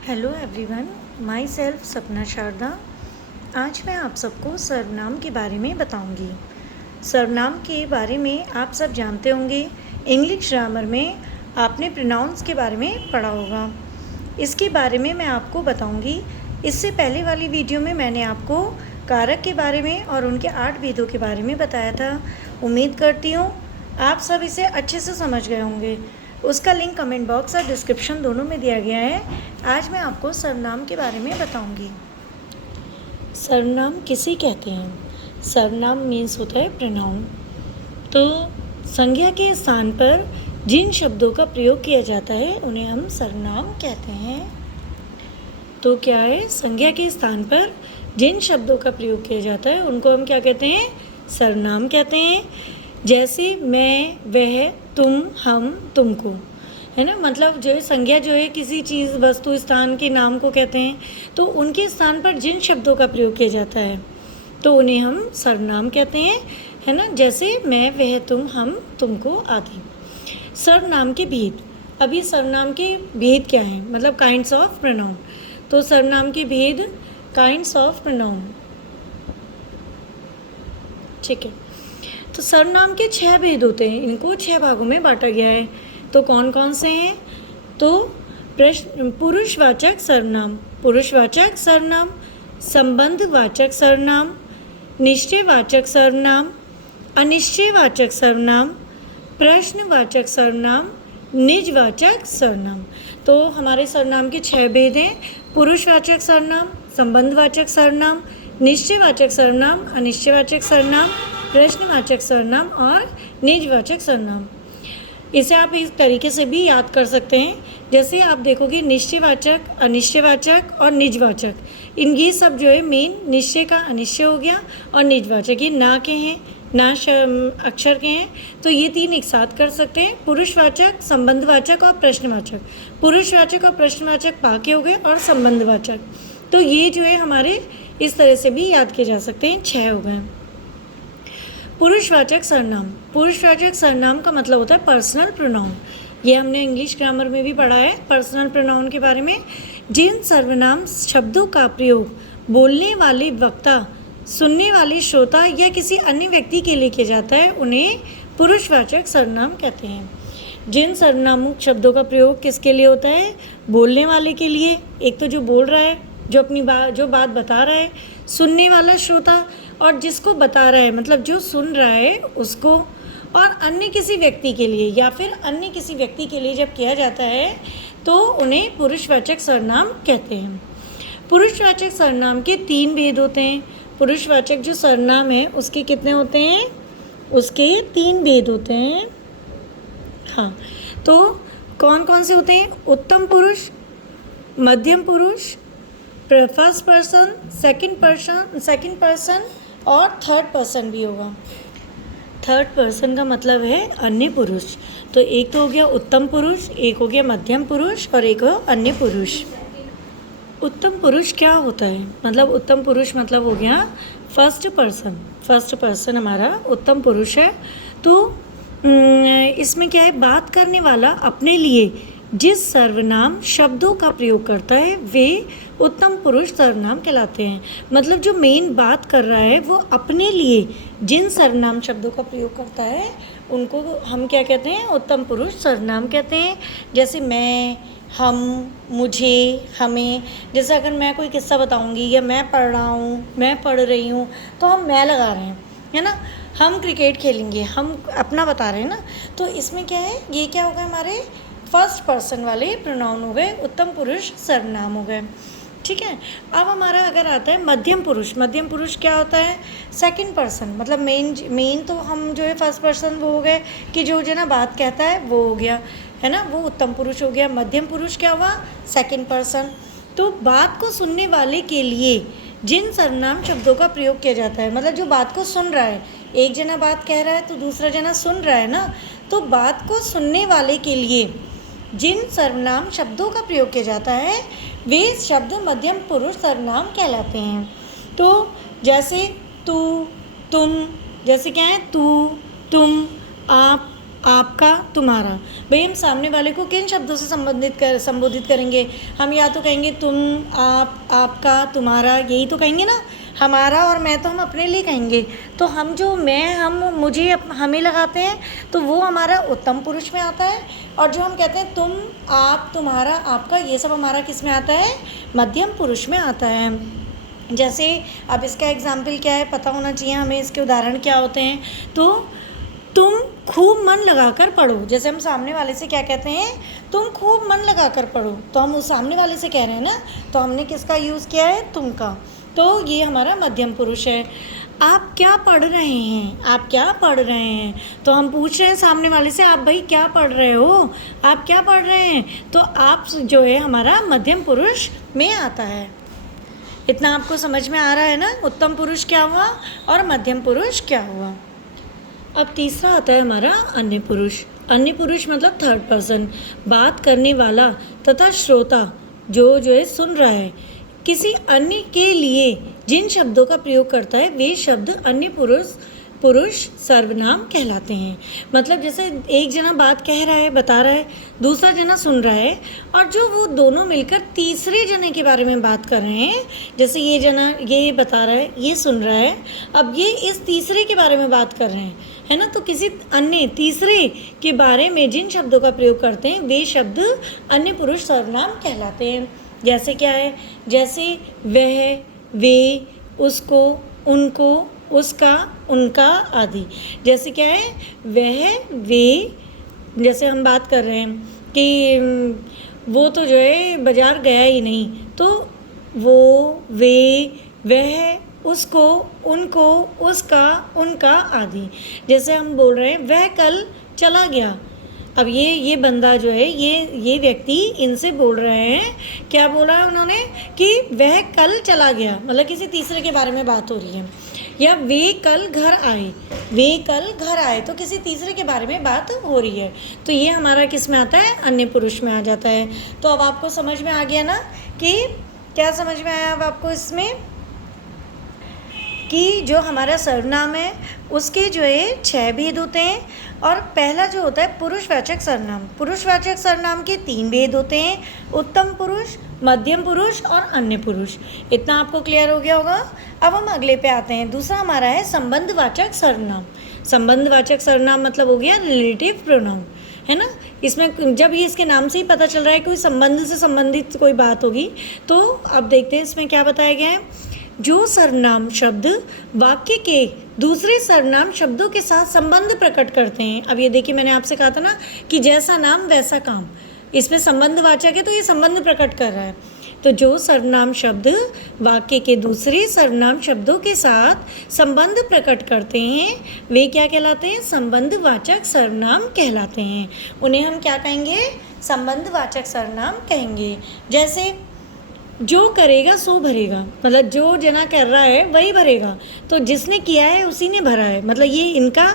Hello everyone, my self सपना शारदा। आज मैं आप सबको सर्वनाम के बारे में बताऊंगी। सर्वनाम के बारे में आप सब जानते होंगे, इंग्लिश ग्रामर में आपने प्रोनाउंस के बारे में पढ़ा होगा। इसके बारे में मैं आपको बताऊंगी। इससे पहले वाली वीडियो में मैंने आपको कारक के बारे में और उनके 8 भेदों के बारे में बताया था। उम्मीद करती हूँ आप सब इसे अच्छे से समझ गए होंगे। उसका लिंक कमेंट बॉक्स और डिस्क्रिप्शन दोनों में दिया गया है। आज मैं आपको सर्वनाम के बारे में बताऊंगी। सर्वनाम किसे कहते हैं? सर्वनाम मीन्स होता है प्रोनाउन। तो संज्ञा के स्थान पर जिन शब्दों का प्रयोग किया जाता है उन्हें हम सर्वनाम कहते हैं। तो क्या है? संज्ञा के स्थान पर जिन शब्दों का प्रयोग किया जाता है उनको हम क्या कहते हैं? सर्वनाम कहते हैं। जैसे मैं, वह, तुम, हम, तुमको, है ना। मतलब जो है संज्ञा जो है किसी चीज़, वस्तु, स्थान के नाम को कहते हैं। तो उनके स्थान पर जिन शब्दों का प्रयोग किया जाता है तो उन्हें हम सर्वनाम कहते हैं, है ना। जैसे मैं, वह, तुम, हम, तुमको आदि। सर्वनाम के भेद। अभी सर्वनाम के भेद क्या हैं? मतलब काइंड्स ऑफ प्रोनाउन। तो सर्वनाम के भेद, काइंड्स ऑफ प्रोनाउन, ठीक है। तो सर्वनाम के 6 भेद होते हैं। इनको 6 भागों में बांटा गया है। तो कौन कौन से हैं? तो पुरुषवाचक सर्वनाम, पुरुषवाचक सर्वनाम, संबंधवाचक सर्वनाम, निश्चयवाचक सर्वनाम, अनिश्चयवाचक सर्वनाम, प्रश्नवाचक सर्वनाम, निजवाचक सर्वनाम। तो हमारे सर्वनाम के 6 भेद हैं। पुरुषवाचक सर्वनाम, संबंधवाचक सर्वनाम, निश्चयवाचक सर्वनाम, अनिश्चयवाचक सर्वनाम, प्रश्नवाचक सर्वनाम और निजवाचक सर्वनाम। इसे आप इस तरीके से भी याद कर सकते हैं। जैसे आप देखोगे निश्चयवाचक, अनिश्चयवाचक और निजवाचक, इन ये सब जो है मेन निश्चय का अनिश्चय हो गया और निजवाचक ये ना के हैं, ना अक्षर के हैं। तो ये 3 एक साथ कर सकते हैं। पुरुषवाचक, संबंधवाचक और प्रश्नवाचक। पुरुषवाचक और प्रश्नवाचक पा के हो गए और संबंधवाचक। तो ये जो है हमारे इस तरह से भी याद किए जा सकते हैं। 6 हो गए। पुरुषवाचक सर्वनाम। पुरुषवाचक सर्वनाम का मतलब होता है पर्सनल प्रोनाउन। ये हमने इंग्लिश ग्रामर में भी पढ़ा है पर्सनल प्रोनाउन के बारे में। जिन सर्वनाम शब्दों का प्रयोग बोलने वाले वक्ता, सुनने वाले श्रोता या किसी अन्य व्यक्ति के लिए किया जाता है उन्हें पुरुषवाचक सर्वनाम कहते हैं। जिन सर्वनामों शब्दों का प्रयोग किसके लिए होता है? बोलने वाले के लिए, एक तो जो बोल रहा है, जो अपनी बात बता रहा है, सुनने वाला श्रोता और जिसको बता रहा है मतलब जो सुन रहा है उसको, और अन्य किसी व्यक्ति के लिए या फिर अन्य किसी व्यक्ति के लिए जब किया जाता है तो उन्हें पुरुषवाचक सर्वनाम कहते हैं। पुरुषवाचक सर्वनाम के 3 भेद होते हैं। पुरुषवाचक जो सर्वनाम है उसके कितने होते हैं? उसके 3 भेद होते हैं। हाँ, तो कौन कौन से होते हैं? उत्तम पुरुष, मध्यम पुरुष, फर्स्ट पर्सन, सेकंड पर्सन और थर्ड पर्सन भी होगा। थर्ड पर्सन का मतलब है अन्य पुरुष। तो एक तो हो गया उत्तम पुरुष, एक हो गया मध्यम पुरुष और एक हो अन्य पुरुष। उत्तम पुरुष क्या होता है? मतलब उत्तम पुरुष मतलब हो गया फर्स्ट पर्सन। फर्स्ट पर्सन हमारा उत्तम पुरुष है। तो इसमें क्या है? बात करने वाला अपने लिए जिस सर्वनाम शब्दों का प्रयोग करता है वे उत्तम पुरुष सर्वनाम कहलाते हैं। मतलब जो मेन बात कर रहा है वो अपने लिए जिन सर्वनाम शब्दों का प्रयोग करता है उनको हम क्या कहते हैं? उत्तम पुरुष सर्वनाम कहते हैं। जैसे मैं, हम, मुझे, हमें। जैसे अगर मैं कोई किस्सा बताऊंगी या मैं पढ़ रहा हूँ, मैं पढ़ रही हूँ, तो हम मैं लगा रहे हैं, है ना। हम क्रिकेट खेलेंगे, हम अपना बता रहे हैं ना। तो इसमें क्या है? ये क्या होगा? हमारे फर्स्ट पर्सन वाले प्रोनाउन हो गए, उत्तम पुरुष सर्वनाम हो गए, ठीक है। अब हमारा अगर आता है मध्यम पुरुष। मध्यम पुरुष क्या होता है? Second person. मतलब मेन तो हम जो है फर्स्ट पर्सन वो हो गए कि जो ना बात कहता है वो हो गया, है ना, वो उत्तम पुरुष हो गया। मध्यम पुरुष क्या हुआ? Second person. तो बात को सुनने वाले के लिए जिन सर्वनाम शब्दों का प्रयोग किया जाता है, मतलब जो बात को सुन रहा है, एक जना बात कह रहा है तो दूसरा जना सुन रहा है ना, तो बात को सुनने वाले के लिए जिन सर्वनाम शब्दों का प्रयोग किया जाता है वे शब्द मध्यम पुरुष सर्वनाम कहलाते हैं। तो जैसे तू, तुम, जैसे क्या है? तू, तुम, आप, आपका, तुम्हारा। भाई हम सामने वाले को किन शब्दों से संबोधित करेंगे? हम या तो कहेंगे तुम, आप, आपका, तुम्हारा, यही तो कहेंगे ना। हमारा और मैं तो हम अपने लिए कहेंगे। तो हम जो मैं, हम, मुझे, हमें लगाते हैं तो वो हमारा उत्तम पुरुष में आता है। और जो हम कहते हैं तुम, आप, तुम्हारा, आपका, ये सब हमारा किस में आता है? मध्यम पुरुष में आता है। जैसे अब इसका एग्जाम्पल क्या है पता होना चाहिए हमें, इसके उदाहरण क्या होते हैं। तो तुम खूब मन लगाकर पढ़ो। जैसे हम सामने वाले से क्या कहते हैं? तुम खूब मन लगाकर पढ़ो। तो हम उस सामने वाले से कह रहे हैं ना, तो हमने किसका यूज़ किया है? तुम का। तो ये हमारा मध्यम पुरुष है। आप क्या पढ़ रहे हैं? आप क्या पढ़ रहे हैं? तो हम पूछ रहे हैं सामने वाले से, आप भाई क्या पढ़ रहे हो? आप क्या पढ़ रहे हैं? तो आप जो है हमारा मध्यम पुरुष में आता है। इतना आपको समझ में आ रहा है ना? उत्तम पुरुष क्या हुआ और मध्यम पुरुष क्या हुआ। अब तीसरा आता है हमारा अन्य पुरुष। अन्य पुरुष मतलब थर्ड पर्सन, बात करने वाला तथा श्रोता जो है सुन रहा है, किसी अन्य के लिए जिन शब्दों का प्रयोग करता है वे शब्द अन्य पुरुष सर्वनाम कहलाते हैं। मतलब जैसे एक जना बात कह रहा है, बता रहा है, दूसरा जना सुन रहा है, और जो वो दोनों मिलकर तीसरे जने के बारे में बात कर रहे हैं। जैसे ये जना ये बता रहा है, ये सुन रहा है, अब ये इस तीसरे के बारे में बात कर रहे हैं, है ना। तो किसी अन्य तीसरे के बारे में जिन शब्दों का प्रयोग करते हैं वे शब्द अन्य पुरुष सर्वनाम कहलाते हैं। जैसे क्या है? जैसे वह, वे, उसको, उनको, उसका, उनका आदि। जैसे क्या है? वह, वे, जैसे हम बात कर रहे हैं कि वो तो जो है बाज़ार गया ही नहीं, तो वो, वे, वह, उसको, उनको, उसका, उनका आदि। जैसे हम बोल रहे हैं वह कल चला गया। अब ये बंदा जो है, ये व्यक्ति इनसे बोल रहे हैं, क्या बोला है उन्होंने? कि वह कल चला गया, मतलब किसी तीसरे के बारे में बात हो रही है। या वे कल घर आए, वे कल घर आए, तो किसी तीसरे के बारे में बात हो रही है। तो ये हमारा किस में आता है? अन्य पुरुष में आ जाता है। तो अब आपको समझ में आ गया ना कि क्या समझ में आया अब आपको इसमें? कि जो हमारा सर्वनाम है उसके जो है 6 भेद होते हैं। और पहला जो होता है पुरुषवाचक सर्वनाम। पुरुषवाचक सर्वनाम के 3 भेद होते हैं, उत्तम पुरुष, मध्यम पुरुष और अन्य पुरुष। इतना आपको क्लियर हो गया होगा। अब हम अगले पे आते हैं। दूसरा हमारा है संबंधवाचक सर्वनाम। संबंधवाचक सर्वनाम मतलब हो गया रिलेटिव प्रोनाउन, है ना। इसमें जब ये इसके नाम से ही पता चल रहा है कोई संबंध से संबंधित कोई बात होगी। तो अब देखते हैं इसमें क्या बताया गया है। जो सर्वनाम शब्द वाक्य के दूसरे सर्वनाम शब्दों के साथ संबंध प्रकट करते हैं। अब ये देखिए, मैंने आपसे कहा था ना कि जैसा नाम वैसा काम, इसमें संबंधवाचक है तो ये संबंध प्रकट कर रहा है। तो जो सर्वनाम शब्द वाक्य के दूसरे सर्वनाम शब्दों के साथ संबंध प्रकट करते हैं वे क्या कहलाते हैं? संबंधवाचक सर्वनाम कहलाते हैं। उन्हें हम क्या कहेंगे? संबंधवाचक सर्वनाम कहेंगे। जैसे जो करेगा सो भरेगा, मतलब जो जना कर रहा है वही भरेगा। तो जिसने किया है उसी ने भरा है, मतलब ये इनका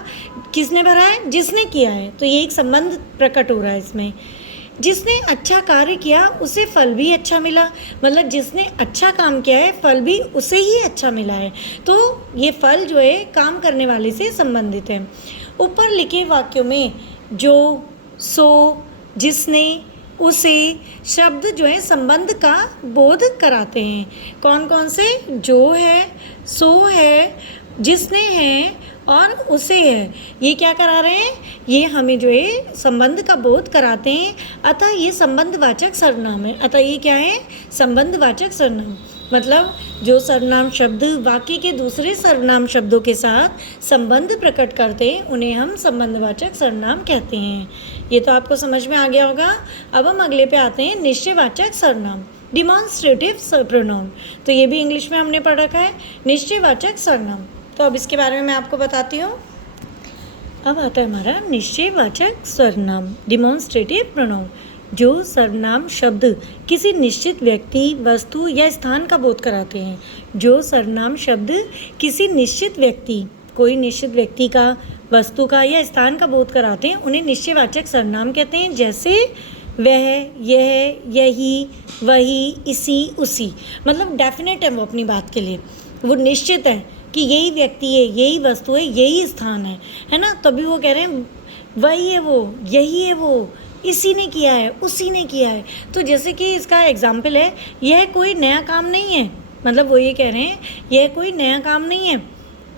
किसने भरा है? जिसने किया है। तो ये एक संबंध प्रकट हो रहा है इसमें। जिसने अच्छा कार्य किया उसे फल भी अच्छा मिला, मतलब जिसने अच्छा काम किया है फल भी उसे ही अच्छा मिला है। तो ये फल जो है काम करने वाले से संबंधित है। ऊपर लिखे वाक्यों में जो, सो, जिसने, उसे शब्द जो है संबंध का बोध कराते हैं। कौन कौन से? जो है, सो है, जिसने है और उसे है। ये क्या करा रहे हैं? ये हमें जो है संबंध का बोध कराते हैं। अतः ये संबंधवाचक सर्वनाम है। अतः ये क्या है? संबंधवाचक सर्वनाम। मतलब जो सर्वनाम शब्द वाक्य के दूसरे सर्वनाम शब्दों के साथ संबंध प्रकट करते हैं उन्हें हम संबंधवाचक सर्वनाम कहते हैं। ये तो आपको समझ में आ गया होगा। अब हम अगले पे आते हैं, निश्चयवाचक सर्वनाम, डिमॉन्स्ट्रेटिव प्रोनाउन। तो ये भी इंग्लिश में हमने पढ़ रखा है, निश्चयवाचक सर्वनाम। तो अब इसके बारे में मैं आपको बताती हूँ। अब आता है हमारा निश्चयवाचक सर्वनाम, डिमॉन्स्ट्रेटिव प्रोनाउन। जो सर्वनाम शब्द किसी निश्चित व्यक्ति, वस्तु या स्थान का बोध कराते हैं। जो सर्वनाम शब्द किसी निश्चित व्यक्ति, कोई निश्चित व्यक्ति का, वस्तु का या स्थान का बोध कराते हैं उन्हें निश्चयवाचक सर्वनाम कहते हैं। जैसे वह, यह, यही, वही, इसी, उसी। मतलब डेफिनेट है वो अपनी बात के लिए, वो निश्चित है कि यही व्यक्ति है, यही वस्तु है, यही स्थान है ना। तभी वो कह रहे हैं वही है वो, यही है वो, इसी ने किया है, उसी ने किया है। तो जैसे कि इसका एग्जाम्पल है, यह कोई नया काम नहीं है, मतलब वो ये कह रहे हैं यह कोई नया काम नहीं है,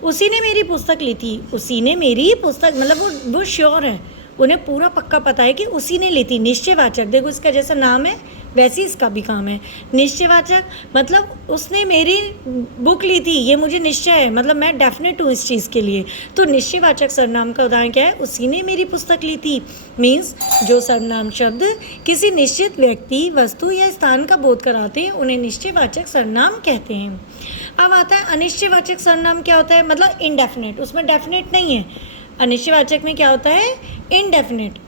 उसी ने मेरी पुस्तक ली थी, उसी ने मेरी पुस्तक, मतलब वो श्योर है, उन्हें पूरा पक्का पता है कि उसी ने ली थी। निश्चयवाचक, देखो इसका जैसा नाम है वैसे इसका भी काम है। निश्चयवाचक मतलब उसने मेरी बुक ली थी, ये मुझे निश्चय है, मतलब मैं डेफिनेट हूँ इस चीज़ के लिए। तो निश्चयवाचक सर्वनाम का उदाहरण क्या है? उसी ने मेरी पुस्तक ली थी। मीन्स जो सर्वनाम शब्द किसी निश्चित व्यक्ति, वस्तु या स्थान का बोध कराते हैं उन्हें निश्चयवाचक सर्वनाम कहते हैं। अब आता है अनिश्चयवाचक सर्वनाम। क्या होता है? मतलब इनडेफिनेट, उसमें डेफिनेट नहीं है। अनिश्चयवाचक में क्या होता है? इनडेफिनेट।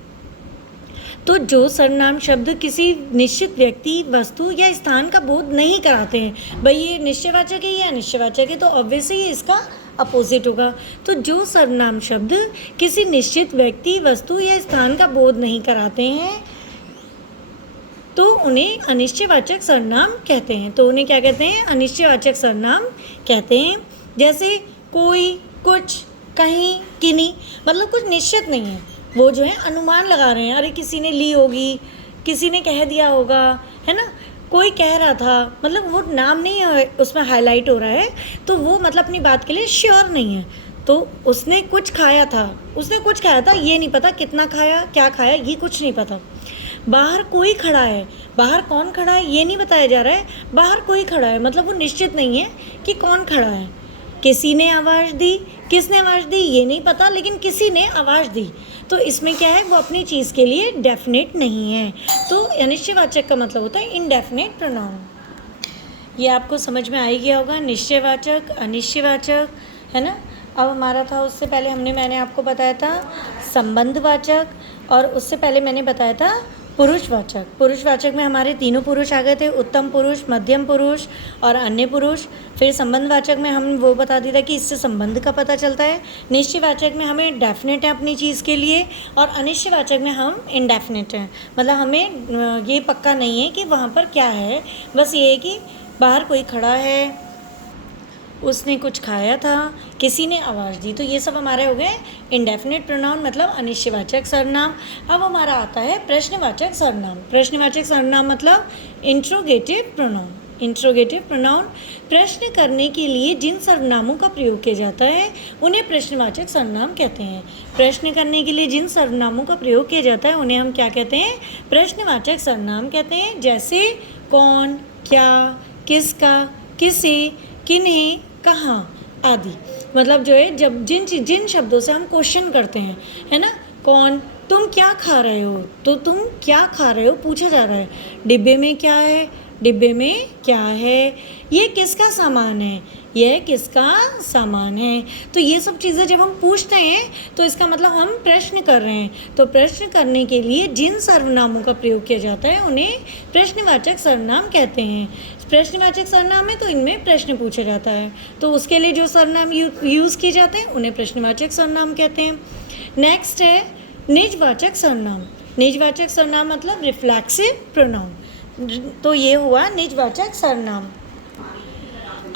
तो जो सर्वनाम शब्द किसी निश्चित व्यक्ति, वस्तु या स्थान का बोध नहीं कराते हैं, भाई ये निश्चयवाचक है या अनिश्चयवाचक है, तो ऑब्वियसली ये इसका अपोजिट होगा। तो जो सर्वनाम शब्द किसी निश्चित व्यक्ति, वस्तु या स्थान का बोध नहीं कराते हैं तो उन्हें अनिश्चयवाचक सर्वनाम कहते हैं। तो उन्हें क्या कहते हैं? अनिश्चयवाचक सर्वनाम कहते हैं। जैसे कोई, कुछ, कहीं, किन्हीं, मतलब कुछ निश्चित नहीं है, वो जो है अनुमान लगा रहे हैं, अरे किसी ने ली होगी, किसी ने कह दिया होगा, है ना, कोई कह रहा था, मतलब वो नाम नहीं है उसमें हाईलाइट हो रहा है, तो वो मतलब अपनी बात के लिए श्योर नहीं है। तो उसने कुछ खाया था, उसने कुछ खाया था, ये नहीं पता कितना खाया, क्या खाया, ये कुछ नहीं पता। बाहर कोई खड़ा है, बाहर कौन खड़ा है ये नहीं बताया जा रहा है, बाहर कोई खड़ा है, मतलब वो निश्चित नहीं है कि कौन खड़ा है। किसी ने आवाज़ दी, किसने आवाज़ दी ये नहीं पता, लेकिन किसी ने आवाज़ दी, तो इसमें क्या है? वो अपनी चीज़ के लिए डेफिनेट नहीं है। तो अनिश्चयवाचक का मतलब होता है इनडेफिनेट प्रोनाउन। ये आपको समझ में आ ही गया होगा, निश्चयवाचक, अनिश्चयवाचक, है ना। अब हमारा था, उससे पहले मैंने आपको बताया था संबंधवाचक, और उससे पहले मैंने बताया था पुरुषवाचक। पुरुषवाचक में हमारे तीनों पुरुष आ गए थे, उत्तम पुरुष, मध्यम पुरुष और अन्य पुरुष। फिर संबंधवाचक में हम वो बता दिया था कि इससे संबंध का पता चलता है। निश्चयवाचक में हमें डेफिनेट है अपनी चीज़ के लिए, और अनिश्चयवाचक में हम इनडेफिनेट हैं, मतलब हमें ये पक्का नहीं है कि वहाँ पर क्या है, बस ये है कि बाहर कोई खड़ा है, उसने कुछ खाया था, किसी ने आवाज़ दी। तो ये सब हमारे हो गए इनडेफिनेट प्रोनाउन, मतलब अनिश्चयवाचक सर्वनाम। अब हमारा आता है प्रश्नवाचक सर्वनाम। प्रश्नवाचक सर्वनाम मतलब इंट्रोगेटिव प्रोनाउन। इंट्रोगेटिव प्रोनाउन प्रश्न करने के लिए जिन सर्वनामों का प्रयोग किया जाता है उन्हें प्रश्नवाचक सर्वनाम कहते हैं। प्रश्न करने के लिए जिन सर्वनामों का प्रयोग किया जाता है उन्हें हम क्या कहते हैं? प्रश्नवाचक सर्वनाम कहते हैं। जैसे कौन, क्या, किसका, किसे, किन्हें, कहाँ आदि। मतलब जो है जब जिन शब्दों से हम क्वेश्चन करते हैं, है ना, कौन, तुम क्या खा रहे हो, तो तुम क्या खा रहे हो पूछा जा रहा है। डिब्बे में क्या है, डिब्बे में क्या है। ये किसका सामान है, यह किसका सामान है। तो ये सब चीज़ें जब हम पूछते हैं तो इसका मतलब हम प्रश्न कर रहे हैं। तो प्रश्न करने के लिए जिन सर्वनामों का प्रयोग किया जाता है उन्हें प्रश्नवाचक सर्वनाम कहते हैं। प्रश्नवाचक सर्वनाम है तो इनमें प्रश्न पूछा जाता है, तो उसके लिए जो सर्वनाम यूज़ किए जाते हैं उन्हें प्रश्नवाचक सर्वनाम कहते हैं। नेक्स्ट है निजवाचक सर्वनाम। निजवाचक सर्वनाम मतलब रिफ्लेक्सिव प्रोनाउन। तो ये हुआ निजवाचक सर्वनाम।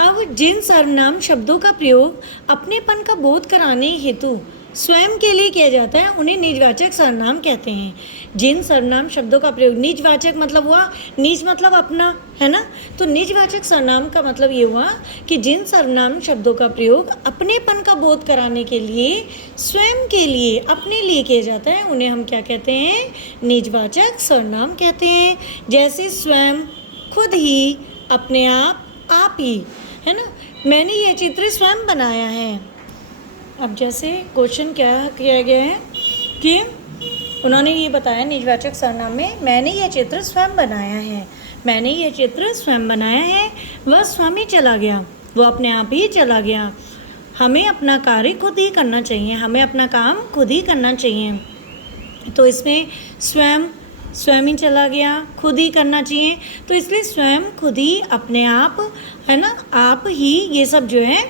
अब जिन सर्वनाम शब्दों का प्रयोग अपनेपन का बोध कराने हेतु स्वयं के लिए किया जाता है उन्हें निजवाचक सर्वनाम कहते हैं। जिन सर्वनाम शब्दों का प्रयोग, निजवाचक मतलब हुआ, निज मतलब अपना, है ना, तो निजवाचक सर्वनाम का मतलब ये हुआ कि जिन सर्वनाम शब्दों का प्रयोग अपनेपन का बोध कराने के लिए, स्वयं के लिए, अपने लिए किया जाता है उन्हें हम क्या कहते हैं? निजवाचक सर्वनाम कहते हैं। जैसे स्वयं, खुद ही, अपने आप ही, है ना, मैंने ये चित्र स्वयं बनाया है। अब जैसे क्वेश्चन क्या किया गया है कि उन्होंने ये बताया निजवाचक सर्वनाम में, मैंने ये चित्र स्वयं बनाया है, मैंने ये चित्र स्वयं बनाया है। वह स्वयं ही चला गया, वो अपने आप ही चला गया। हमें अपना कार्य खुद ही करना चाहिए, हमें अपना काम खुद ही करना चाहिए। तो इसमें स्वयं ही चला गया, खुद ही करना चाहिए, तो इसलिए स्वयं, खुद ही, अपने आप, है ना, आप ही, ये सब जो है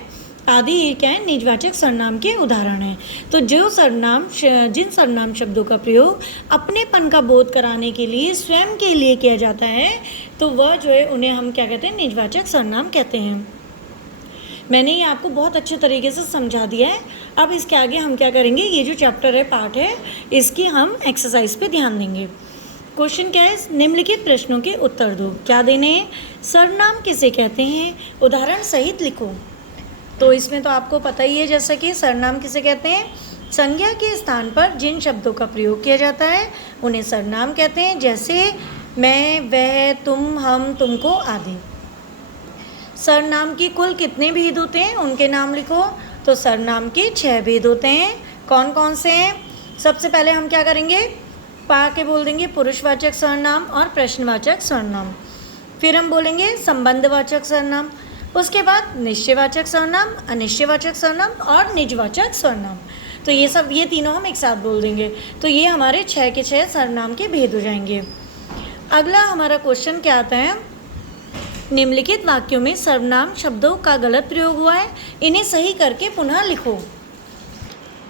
आदि ये क्या है? निजवाचक सर्वनाम के उदाहरण हैं। तो जो सर्वनाम, जिन सर्वनाम शब्दों का प्रयोग अपनेपन का बोध कराने के लिए, स्वयं के लिए किया जाता है, तो वह जो है उन्हें हम क्या कहते हैं? निजवाचक सर्वनाम कहते हैं। मैंने ये आपको बहुत अच्छे तरीके से समझा दिया है। अब इसके आगे हम क्या करेंगे, ये जो चैप्टर है, पार्ट है, इसकी हम एक्सरसाइज पे ध्यान देंगे। क्वेश्चन क्या है, निम्नलिखित प्रश्नों के उत्तर दो। क्या देने हैं, सर्वनाम किसे कहते हैं, उदाहरण सहित लिखो। तो इसमें तो आपको पता ही है, जैसा कि सर्वनाम किसे कहते हैं, संज्ञा के स्थान पर जिन शब्दों का प्रयोग किया जाता है उन्हें सर्वनाम कहते हैं, जैसे मैं, वह, तुम, हम, तुमको आदि। सर्वनाम की कुल कितने भेद होते हैं, उनके नाम लिखो। तो सर्वनाम के 6 भेद होते हैं। कौन कौन से हैं, सबसे पहले हम क्या करेंगे, पा के बोल देंगे पुरुषवाचक सर्वनाम और प्रश्नवाचक सर्वनाम। फिर हम बोलेंगे संबंधवाचक सर्वनाम, उसके बाद निश्चयवाचक सर्वनाम, अनिश्चयवाचक सर्वनाम और निजवाचक सर्वनाम। तो ये तीनों हम एक साथ बोल देंगे। तो ये हमारे 6 के 6 सर्वनाम के भेद हो जाएंगे। अगला हमारा क्वेश्चन क्या आता है, निम्नलिखित वाक्यों में सर्वनाम शब्दों का गलत प्रयोग हुआ है, इन्हें सही करके पुनः लिखो।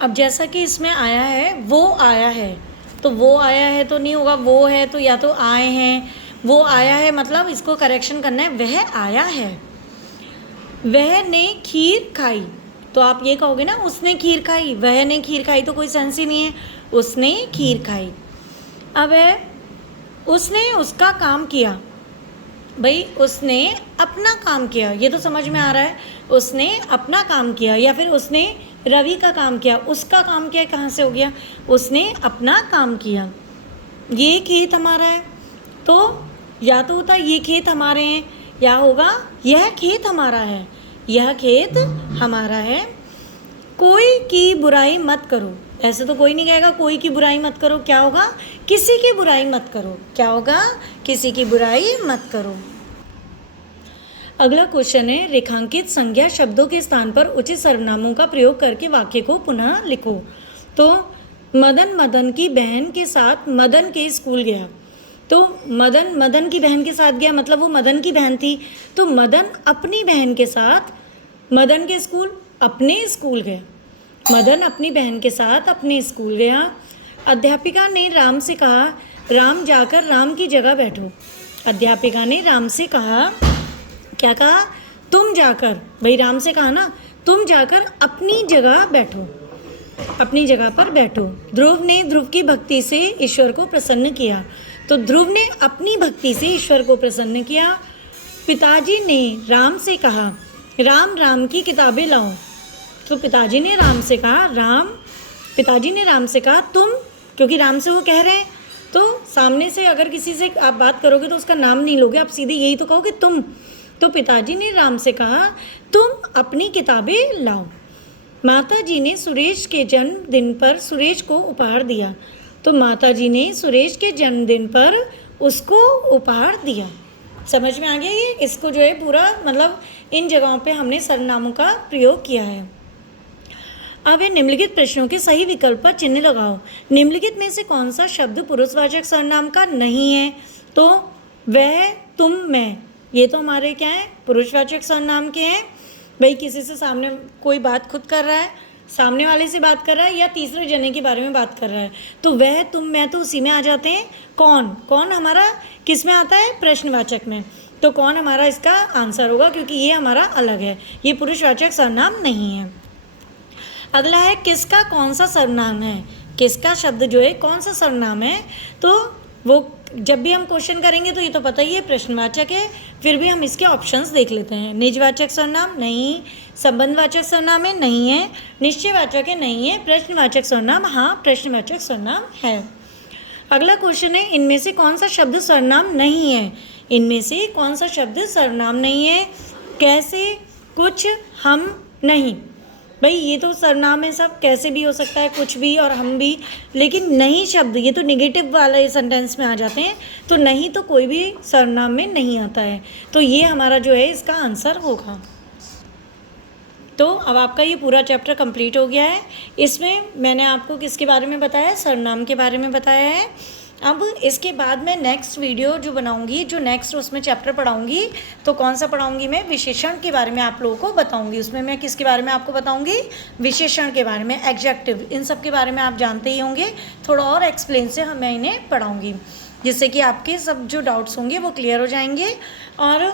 अब जैसा कि इसमें आया है वो आया है, तो वो आया है तो नहीं होगा, वो है तो या तो आए हैं, वो आया है मतलब इसको करेक्शन करना है, वह आया है। वह ने खीर खाई, तो आप ये कहोगे ना उसने खीर खाई, वह ने खीर खाई तो कोई सेंस ही नहीं है, उसने खीर खाई। अब है उसने उसका काम किया, भाई उसने अपना काम किया, ये तो समझ में आ रहा है, उसने अपना काम किया। या फिर उसने रवि का काम किया, उसका काम किया कहाँ से हो गया, उसने अपना काम किया। ये खेत हमारा है, तो या तो होता ये खेत हमारे हैं, या होगा यह खेत हमारा है, यह खेत हमारा है। कोई की बुराई मत करो, ऐसे तो कोई नहीं कहेगा कोई की बुराई मत करो, क्या होगा, किसी की बुराई मत करो, क्या होगा, किसी की बुराई मत करो। अगला क्वेश्चन है, रेखांकित संज्ञा शब्दों के स्थान पर उचित सर्वनामों का प्रयोग करके वाक्य को पुनः लिखो। तो मदन की बहन के साथ मदन के स्कूल गया, तो मदन की बहन के साथ गया मतलब वो मदन की बहन थी, तो मदन अपनी बहन के साथ मदन के स्कूल अपने स्कूल गया, मदन अपनी बहन के साथ अपने स्कूल गया। अध्यापिका ने राम से कहा, राम जाकर राम की जगह बैठो। अध्यापिका ने राम से कहा, क्या कहा, तुम जाकर, भाई राम से कहा ना, तुम जाकर अपनी जगह बैठो, अपनी जगह पर बैठो। ध्रुव ने ध्रुव की भक्ति से ईश्वर को प्रसन्न किया, तो ध्रुव ने अपनी भक्ति से ईश्वर को प्रसन्न किया। पिताजी ने राम से कहा, राम की किताबें लाओ, तो पिताजी ने राम से कहा तुम, क्योंकि राम से वो कह रहे हैं, तो सामने से अगर किसी से आप बात करोगे तो उसका नाम नहीं लोगे, आप सीधे यही तो कहोगे तुम। तो पिताजी ने राम से कहा तुम अपनी किताबें लाओ। माताजी ने सुरेश के जन्मदिन पर सुरेश को उपहार दिया, तो माताजी ने सुरेश के जन्मदिन पर उसको उपहार दिया। समझ में आ गया ये, इसको जो है पूरा मतलब इन जगहों पे हमने सर्वनामों का प्रयोग किया है। अब ये निम्नलिखित प्रश्नों के सही विकल्प पर चिन्ह लगाओ। निम्नलिखित में से कौन सा शब्द पुरुषवाचक सर्वनाम का नहीं है, तो वह, तुम, मैं, ये तो हमारे क्या है, पुरुषवाचक सर्वनाम के हैं। भाई किसी से सामने कोई बात खुद कर रहा है, सामने वाले से बात कर रहा है, या तीसरे जने के बारे में बात कर रहा है, तो वह, तुम, मैं तो उसी में आ जाते हैं। कौन हमारा किस में आता है, प्रश्नवाचक में, तो कौन हमारा इसका आंसर होगा, क्योंकि ये हमारा अलग है, ये पुरुषवाचक सर्वनाम नहीं है। अगला है, किसका कौन सा सर्वनाम है, किसका शब्द जो है कौन सा सर्वनाम है, तो वो जब भी हम क्वेश्चन करेंगे तो ये तो पता ही है प्रश्नवाचक है, फिर भी हम इसके ऑप्शंस देख लेते हैं। निजवाचक सर्वनाम नहीं, संबंधवाचक सर्वनाम है नहीं है, निश्चयवाचक है नहीं है, प्रश्नवाचक सर्वनाम हाँ प्रश्नवाचक सर्वनाम है। अगला क्वेश्चन है, इनमें से कौन सा शब्द सर्वनाम नहीं है, इनमें से कौन सा शब्द सर्वनाम नहीं है, कैसे, कुछ, हम, नहीं। भाई ये तो सर्वनाम है, सब कैसे भी हो सकता है, कुछ भी और हम भी, लेकिन नहीं शब्द ये तो निगेटिव वाले सेंटेंस में आ जाते हैं, तो नहीं तो कोई भी सर्वनाम में नहीं आता है, तो ये हमारा जो है इसका आंसर होगा। तो अब आपका ये पूरा चैप्टर कंप्लीट हो गया है। इसमें मैंने आपको किसके बारे में बताया, सर्वनाम के बारे में बताया है। अब इसके बाद मैं नेक्स्ट वीडियो जो बनाऊंगी, जो नेक्स्ट उसमें चैप्टर पढ़ाऊंगी, तो कौन सा पढ़ाऊंगी, मैं विशेषण के बारे में आप लोगों को बताऊंगी। उसमें मैं किसके बारे में आपको बताऊंगी, विशेषण के बारे में, एडजेक्टिव, इन सब के बारे में आप जानते ही होंगे, थोड़ा और एक्सप्लेन से मैं इन्हें पढ़ाऊँगी, जिससे कि आपके सब जो डाउट्स होंगे वो क्लियर हो जाएंगे। और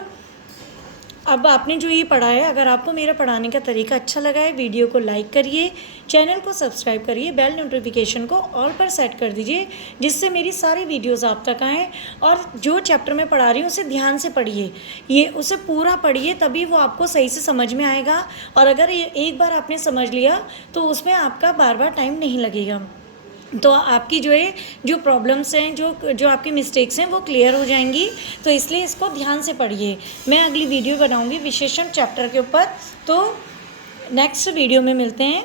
अब आपने जो ये पढ़ा है, अगर आपको मेरा पढ़ाने का तरीका अच्छा लगा है, वीडियो को लाइक करिए, चैनल को सब्सक्राइब करिए, बेल नोटिफिकेशन को ऑल पर सेट कर दीजिए, जिससे मेरी सारी वीडियोस आप तक आएँ। और जो चैप्टर मैं पढ़ा रही हूँ उसे ध्यान से पढ़िए, ये उसे पूरा पढ़िए, तभी वो आपको सही से समझ में आएगा। और अगर ये एक बार आपने समझ लिया तो उसमें आपका बार बार टाइम नहीं लगेगा, तो आपकी जो प्रॉब्लम्स हैं, जो आपकी मिस्टेक्स हैं, वो क्लियर हो जाएंगी। तो इसलिए इसको ध्यान से पढ़िए। मैं अगली वीडियो बनाऊंगी विशेषण चैप्टर के ऊपर, तो नेक्स्ट वीडियो में मिलते हैं।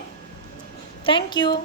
Thank you.